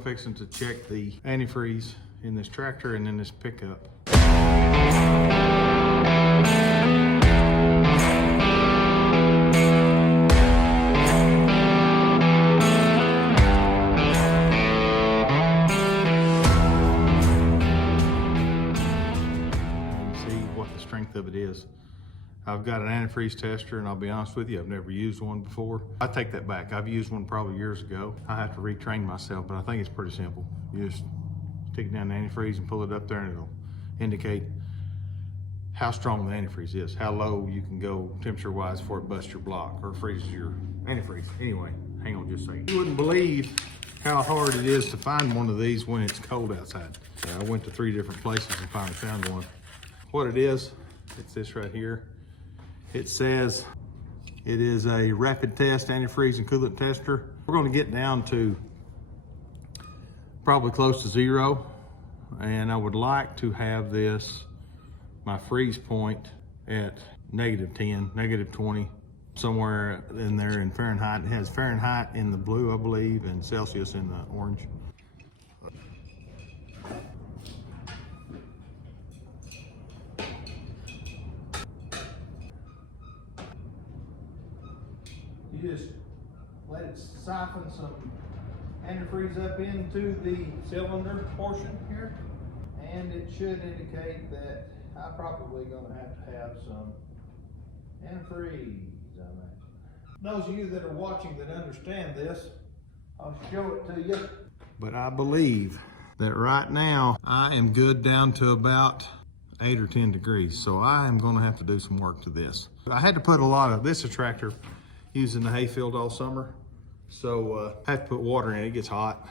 I'm fixing to check the antifreeze in this tractor and in this pickup. Strength of it is. I've got an antifreeze tester, and I'll be honest with you, I've never used one before. I take that back. I've used one probably years ago. I have to retrain myself, but I think it's pretty simple. You just stick down the antifreeze and pull it up there, and it'll indicate how strong the antifreeze is, how low you can go temperature-wise before it busts your block or freezes your antifreeze. Anyway, hang on just a second. You wouldn't believe how hard it is to find one of these when it's cold outside. I went to 3 different places and finally found one. What it is, it's this right here. It says it is a rapid test antifreeze and coolant tester. We're going to get down to probably close to 0, and I would like to have this, my freeze point, at -10, -20, somewhere in there in Fahrenheit. It has Fahrenheit in the blue, I believe, and Celsius in the orange. You just let it siphon some antifreeze up into the cylinder portion here, and it should indicate that I'm probably going to have some antifreeze on that. Those of you that are watching that understand this, I'll show it to you. But I believe that right now I am good down to about 8 or 10 degrees, so I am going to have to do some work to this. I had to put a lot of this tractor using the hayfield all summer, so I have to put water in it. It gets hot,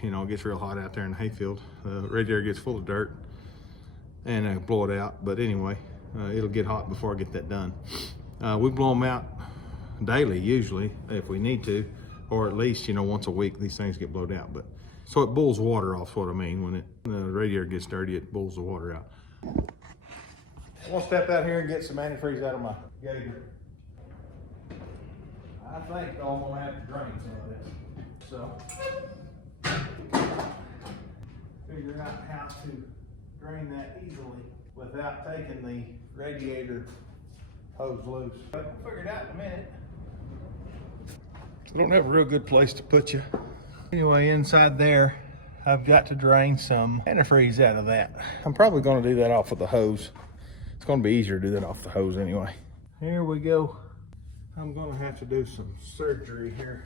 you know, it gets real hot out there in the hayfield. The radiator gets full of dirt, and I blow it out. But anyway, it'll get hot before I get that done. We blow them out daily usually if we need to, or at least, you know, once a week these things get blowed out. But so it boils water off, what I mean. When the radiator gets dirty, it boils the water out. I'm gonna step out here and get some antifreeze out of my gator. I think I'm gonna have to drain some of this. So, figure out how to drain that easily without taking the radiator hose loose. But we'll figure it out in a minute. I don't have a real good place to put you. Anyway, inside there, I've got to drain some antifreeze out of that. I'm probably gonna do that off with the hose. It's gonna be easier to do that off the hose anyway. Here we go. I'm gonna have to do some surgery here.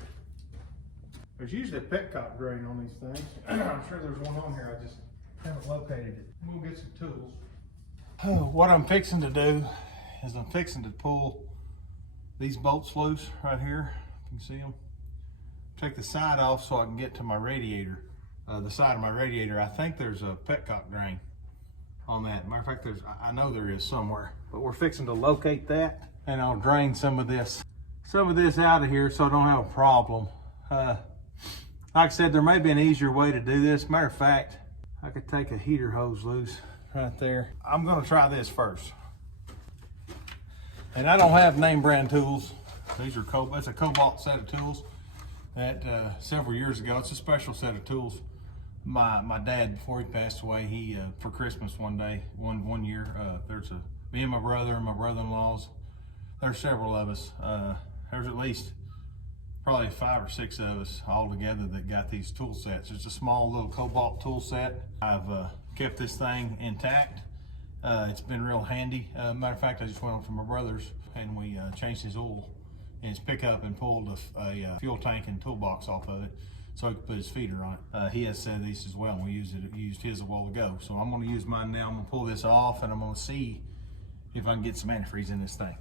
There's usually a petcock drain on these things. I'm sure there's one on here, I just haven't located it. We'll get some tools. What I'm fixing to do is I'm fixing to pull these bolts loose right here. You can see them. Take the side off so I can get to my radiator. The side of my radiator, I think there's a petcock drain on that. Matter of fact, I know there is somewhere, but we're fixing to locate that, and I'll drain some of this out of here so I don't have a problem. Like I said, there may be an easier way to do this. Matter of fact, I could take a heater hose loose right there. I'm gonna try this first. And I don't have name brand tools. These are it's a Cobalt set of tools that several years ago, it's a special set of tools. My dad, before he passed away, he for Christmas one year, there's me and my brother and my brother-in-laws. There's several of us. There's at least probably 5 or 6 of us all together that got these tool sets. It's a small little Cobalt tool set. I've kept this thing intact. It's been real handy. Matter of fact, I just went over to my brother's and we changed his oil in his pickup and pulled a fuel tank and toolbox off of it so he could put his feeder on it. He has a set of these as well, and we used his a while ago. So I'm gonna use mine now. I'm gonna pull this off and I'm gonna see if I can get some antifreeze in this thing.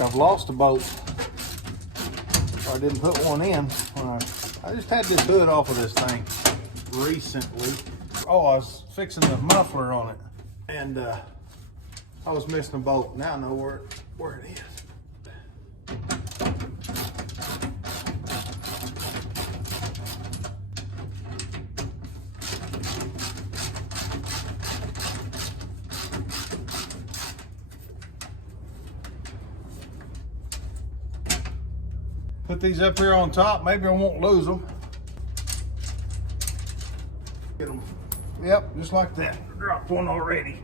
I've lost a bolt. I didn't put one in. I just had this hood off of this thing recently. Oh, I was fixing the muffler on it, and I was missing a bolt. Now I know where it is. Put these up here on top. Maybe I won't lose them. Get them. Yep, just like that. Dropped one already.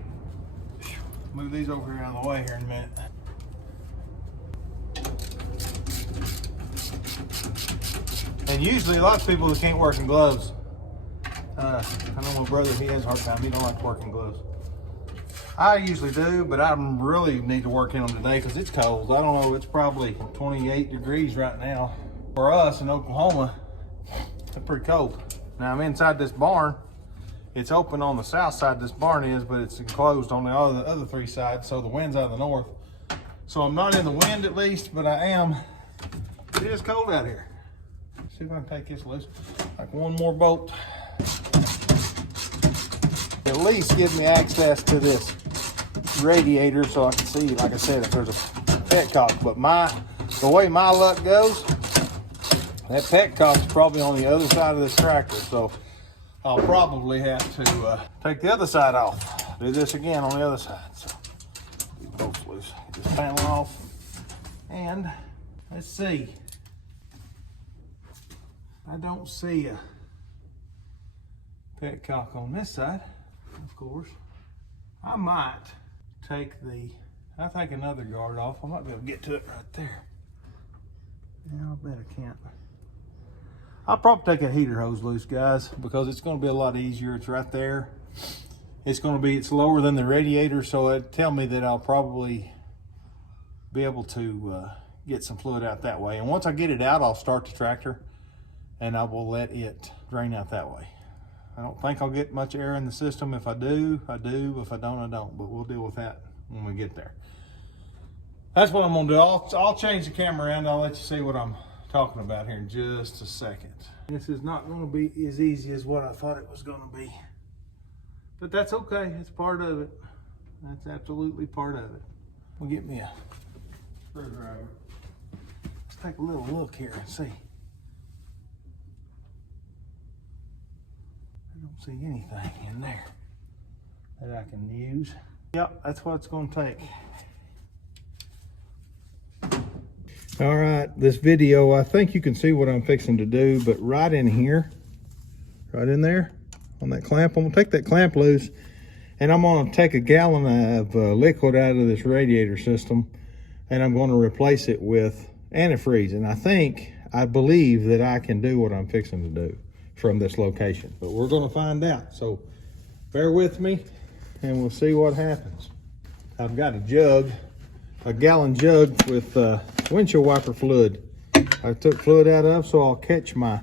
Move these over here out of the way here in a minute. And usually a lot of people that can't work in gloves. I know my brother, he has a hard time. He don't like working gloves. I usually do, but I really need to work in them today because it's cold. I don't know, it's probably 28 degrees right now. For us in Oklahoma, it's pretty cold. Now I'm inside this barn. It's open on the south side, this barn is, but it's enclosed on the other three sides, so the wind's out of the north. So I'm not in the wind at least, but I am. It is cold out here. Let's see if I can take this loose. Like one more bolt. At least give me access to this radiator so I can see, like I said, if there's a petcock. But the way my luck goes, that petcock's probably on the other side of this tractor, so I'll probably have to take the other side off. Do this again on the other side. So these bolts loose. Get this panel off. And let's see. I don't see a petcock on this side, of course. I might take another guard off. I might be able to get to it right there. Yeah, I bet I can't. I'll probably take a heater hose loose, guys, because it's going to be a lot easier. It's right there. It's lower than the radiator, so it'd tell me that I'll probably be able to get some fluid out that way. And once I get it out, I'll start the tractor and I will let it drain out that way. I don't think I'll get much air in the system. If I do, I do. If I don't, I don't. But we'll deal with that when we get there. That's what I'm gonna do. I'll change the camera around. I'll let you see what I'm talking about here in just a second. This is not gonna be as easy as what I thought it was gonna be. But that's okay, it's part of it. That's absolutely part of it. We'll get me a screwdriver. Let's take a little look here and see. I don't see anything in there that I can use. Yep, that's what it's gonna take. All right, this video, I think you can see what I'm fixing to do, but right in here, right in there on that clamp, I'm gonna take that clamp loose and I'm gonna take a gallon of liquid out of this radiator system and I'm gonna replace it with antifreeze. And I believe that I can do what I'm fixing to do from this location, but we're gonna find out. So bear with me and we'll see what happens. I've got a gallon jug with windshield wiper fluid. I took fluid out of, so I'll catch my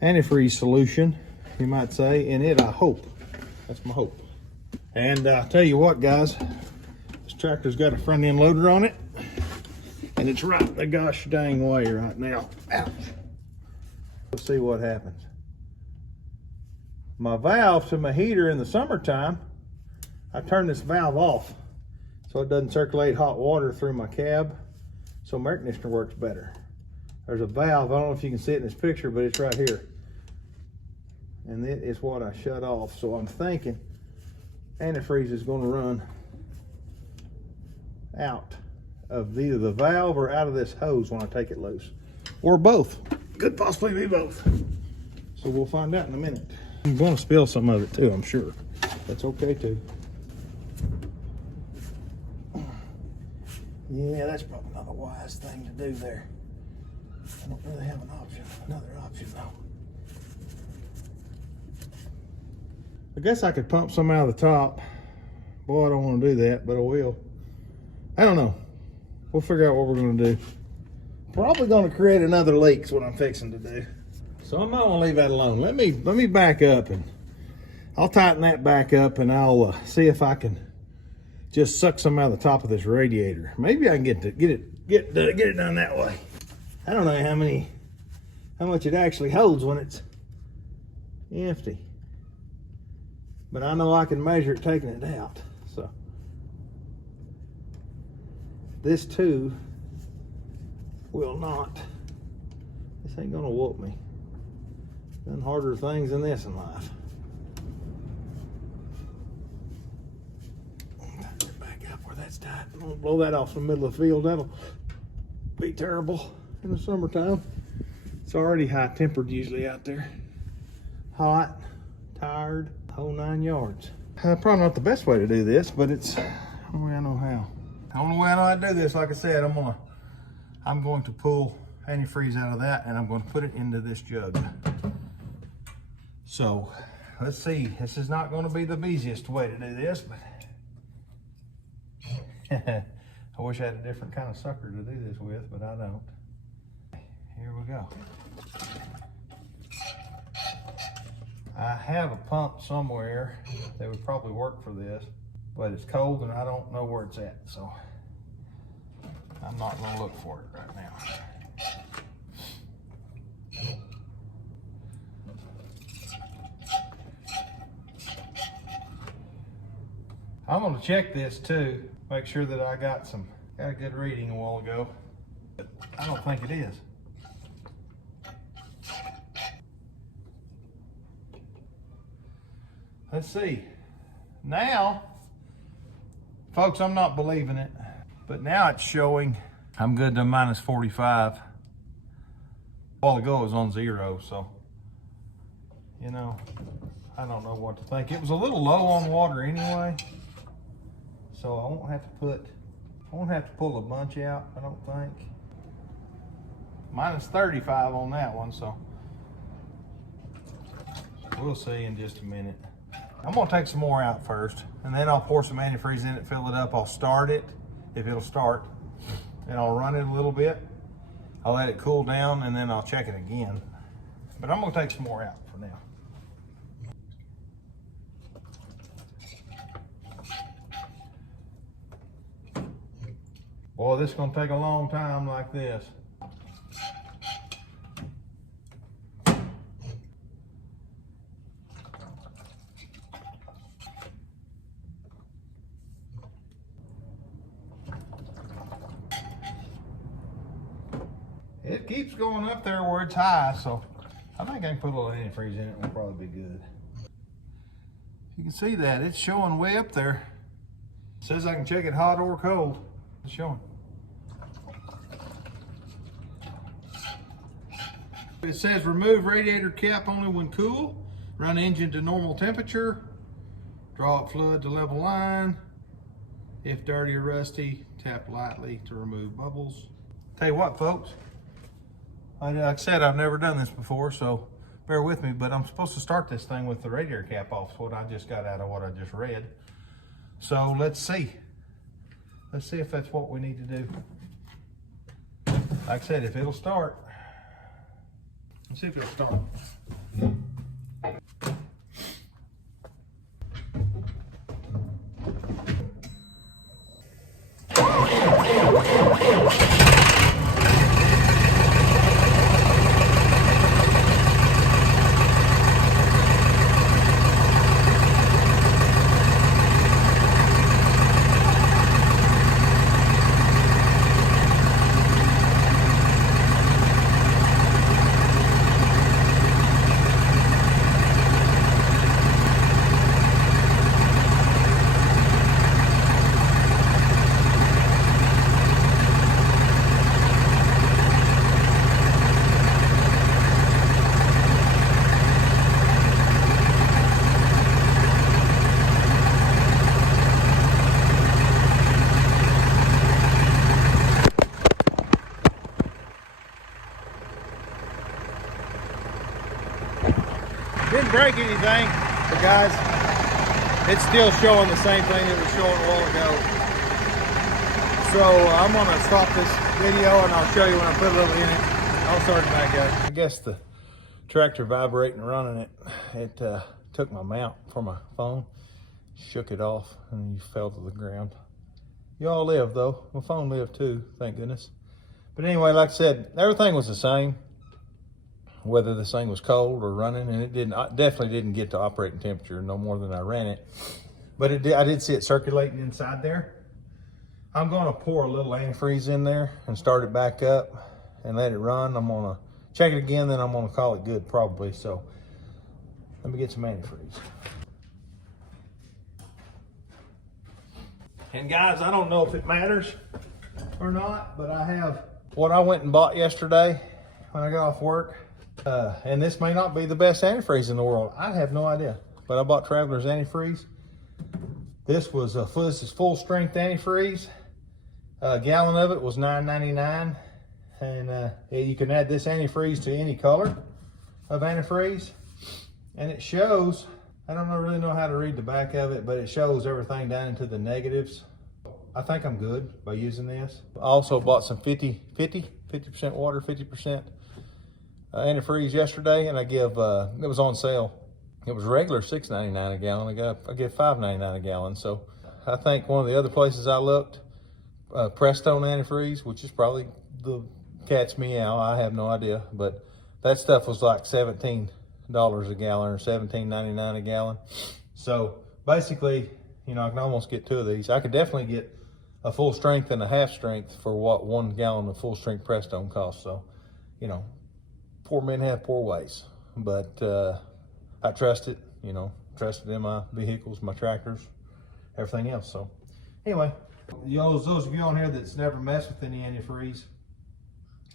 antifreeze solution, you might say, in it, I hope. That's my hope. And I'll tell you what, guys, this tractor's got a front end loader on it, and it's right the gosh dang way right now. Ouch. Let's see what happens. My valve to my heater in the summertime, I turn this valve off so it doesn't circulate hot water through my cab, so my air conditioner works better. There's a valve, I don't know if you can see it in this picture, but it's right here. And it is what I shut off. So I'm thinking antifreeze is gonna run out of either the valve or out of this hose when I take it loose. Or both, could possibly be both. So we'll find out in a minute. I'm gonna spill some of it too, I'm sure. That's okay too. Yeah, that's probably not a wise thing to do there. I don't really have another option though. I guess I could pump some out of the top. Boy, I don't want to do that, but I will. I don't know. We'll figure out what we're gonna do. Probably gonna create another leak is what I'm fixing to do. So I'm not gonna leave that alone. Let me back up and I'll tighten that back up and I'll see if I can just suck some out of the top of this radiator. Maybe I can get it done that way. I don't know how much it actually holds when it's empty. but I know I can measure it taking it out. So this too will not. This ain't gonna whoop me. Done harder things than this in life. Get back up where that's tight. I'm gonna blow that off in the middle of the field. That'll be terrible in the summertime. It's already high tempered usually out there. Hot, tired, whole 9 yards. Probably not the best way to do this, but it's the only way I know how. The only way I know how to do this, like I said, I'm going to pull antifreeze out of that and I'm going to put it into this jug. So let's see. This is not going to be the easiest way to do this, but I wish I had a different kind of sucker to do this with, but I don't. Here we go. I have a pump somewhere that would probably work for this, but it's cold and I don't know where it's at, so I'm not going to look for it right now. I'm going to check this too, make sure that I got a good reading a while ago, but I don't think it is. Let's see. Now, folks, I'm not believing it, but now it's showing I'm good to minus 45. A while ago it was on 0, so, you know, I don't know what to think. It was a little low on water anyway, so I won't have to pull a bunch out, I don't think. Minus 35 on that one, so we'll see in just a minute. I'm gonna take some more out first, and then I'll pour some antifreeze in it, fill it up. I'll start it, if it'll start, and I'll run it a little bit. I'll let it cool down, and then I'll check it again. But I'm gonna take some more out for now. Boy, this is gonna take a long time like this. It keeps going up there where it's high, so I think I can put a little antifreeze in it. Will probably be good. You can see that it's showing way up there. It says I can check it hot or cold. It's showing. It says remove radiator cap only when cool. Run engine to normal temperature. Draw up fluid to level line. If dirty or rusty, tap lightly to remove bubbles. Tell you what, folks. Like I said, I've never done this before, so bear with me, but I'm supposed to start this thing with the radiator cap off. It's what I just got out of what I just read. So let's see. Let's see if that's what we need to do. Like I said, if it'll start. Let's see if it'll start. Didn't break anything, but guys, it's still showing the same thing it was showing a while ago. So I'm gonna stop this video and I'll show you when I put a little in it. I'll start it back up. I guess the tractor vibrating and running it took my mount for my phone, shook it off, and you fell to the ground. You all lived though. My phone lived too, thank goodness. But anyway, like I said, everything was the same. whether this thing was cold or running, and it definitely didn't get to operating temperature no more than I ran it. But I did see it circulating inside there. I'm gonna pour a little antifreeze in there and start it back up and let it run. I'm gonna check it again, then I'm gonna call it good probably. So let me get some antifreeze. And guys, I don't know if it matters or not, but I have what I went and bought yesterday when I got off work. And this may not be the best antifreeze in the world. I have no idea, but I bought Traveler's antifreeze. This is full strength antifreeze. A gallon of it was $9.99, and you can add this antifreeze to any color of antifreeze. And it shows, I don't really know how to read the back of it, but it shows everything down into the negatives. I think I'm good by using this. I also bought some 50% water, 50% antifreeze yesterday, and it was on sale. It was regular $6.99 a gallon. I get $5.99 a gallon. So I think one of the other places I looked, Prestone antifreeze, which is probably the cat's meow, I have no idea, but that stuff was like $17 a gallon or $17.99 a gallon. So basically, you know, I can almost get two of these. I could definitely get a full strength and a half strength for what 1 gallon of full strength Prestone costs. So, you know, poor men have poor ways, but I trust it, you know, trusted in my vehicles, my tractors, everything else. So anyway, those of you on here that's never messed with any antifreeze,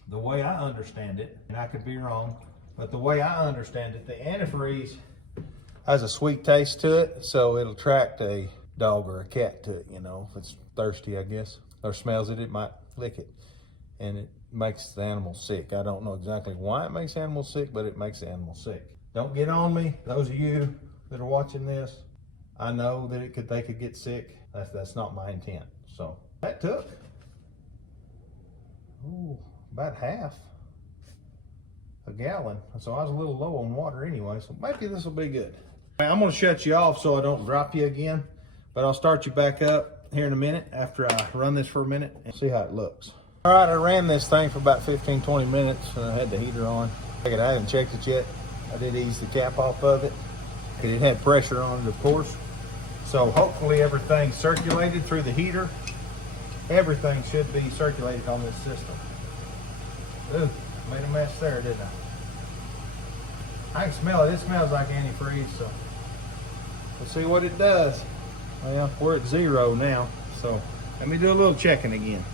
the way I understand it, and I could be wrong, but the way I understand it, the antifreeze has a sweet taste to it, so it'll attract a dog or a cat to it, you know, if it's thirsty, I guess, or smells it, it might lick it, and it makes the animal sick. I don't know exactly why it makes animals sick, but it makes the animal sick. Don't get on me, those of you that are watching this. I know that they could get sick. That's not my intent. So that took about half a gallon. So I was a little low on water anyway, so maybe this will be good. I'm gonna shut you off so I don't drop you again, but I'll start you back up here in a minute after I run this for a minute and see how it looks. All right, I ran this thing for about 15-20 minutes and I had the heater on. I haven't checked it yet. I did ease the cap off of it. It had pressure on it, of course. So hopefully everything's circulated through the heater. Everything should be circulated on this system. Ooh, made a mess there, didn't I? I can smell it. It smells like antifreeze, so we'll see what it does. Well, we're at 0 now, so let me do a little checking again.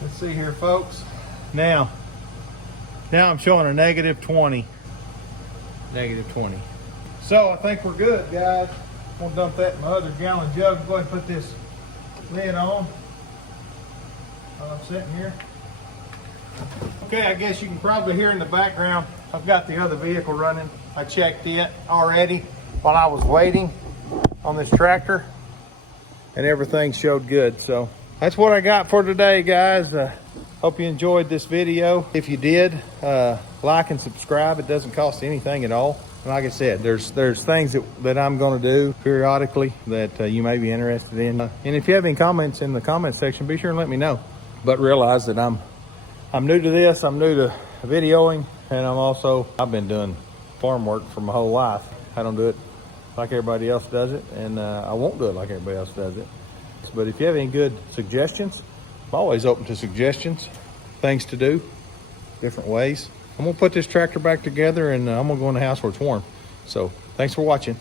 Let's see here, folks. Now I'm showing a -20. -20. So I think we're good, guys. I'm gonna dump that in my other gallon jug. Go ahead and put this lid on while I'm sitting here. Okay, I guess you can probably hear in the background, I've got the other vehicle running. I checked it already while I was waiting on this tractor, and everything showed good. So that's what I got for today, guys. Hope you enjoyed this video. If you did, like and subscribe. It doesn't cost anything at all. And like I said, there's things that I'm going to do periodically that you may be interested in. And if you have any comments in the comment section, be sure and let me know. But realize that I'm new to this. I'm new to videoing, and I've been doing farm work for my whole life. I don't do it like everybody else does it, and I won't do it like everybody else does it. But if you have any good suggestions, I'm always open to suggestions, things to do, different ways. I'm gonna put this tractor back together, and I'm gonna go in the house where it's warm. So thanks for watching.